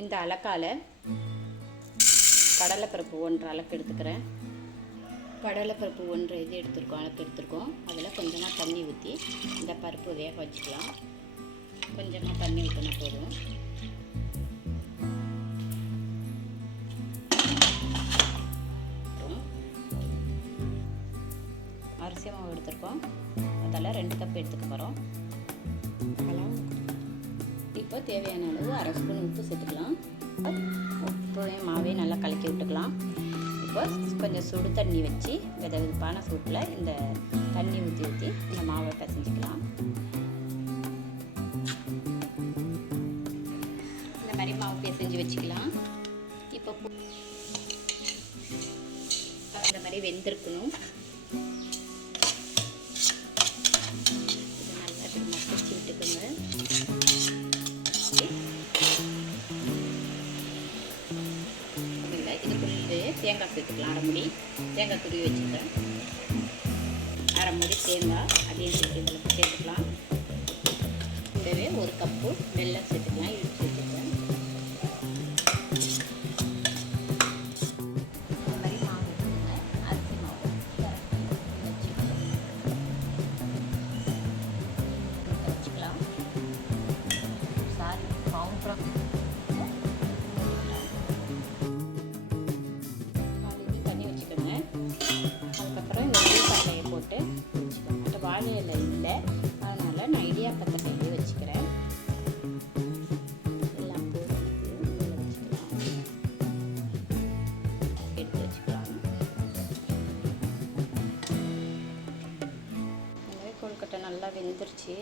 இந்த அலக்கால் கடலைப்பருப்பு 1 அளக்கு எடுத்துக்கிறேன். கடலைப்பருப்பு 1 இது அளக்கு எடுத்துருக்கோம். அதில் கொஞ்சமாக தண்ணி ஊற்றி இந்த பருப்பு வேக வச்சுக்கலாம். கொஞ்சமாக தண்ணி ஊற்றினா போதும். அரிசி மாவு எடுத்துருக்கோம். அதில் 2 கப் எடுத்துக்க போகிறோம். இப்போ தேவையான அளவு 1/2 ஸ்பூன் உப்பு சேர்த்துக்கலாம். உப்பு மாவையும் நல்லா கலக்கி விட்டுக்கலாம். இப்போ கொஞ்சம் சுடு தண்ணி வச்சு வெதுப்பான சூட்டில் இந்த தண்ணி ஊற்றி இந்த மாவை பிசைஞ்சிக்கலாம். இந்த மாதிரி மாவு பிசைஞ்சு வச்சுக்கலாம். இப்போ இந்த மாதிரி வெந்திருக்கணும். இது நல்லா இப்படி மசிச்சு விட்டுக்கோங்க. இதுக்குள்ளே தேங்காய் சேர்த்துக்கலாம். 1/2 மூடி தேங்காய் துருவி வச்சுக்கிறேன். 1/2 மூடி தேங்காய் அதையும் சேர்த்து இதில் சேர்த்துக்கலாம். கூடவே 1 கப்பு வெல்லம் சேர்த்துக்கலாம். இது சேர்த்துக்கிறேன். இந்த மாதிரி மாவு எடுத்துக்கோங்க. அரிசி மாவு வச்சுக்கலாம். சாரி பவுண்டர் போட்டு வச்சுக்கோங்க. வாழை இலை இல்லை, அதனால் நான் இடியாப்பத்தை கையில் வச்சுக்கிறேன். எல்லாம் போட்டு வச்சுக்கலாம். எடுத்து வச்சுக்கலாம். கொழுக்கட்டை நல்லா வெந்துருச்சு.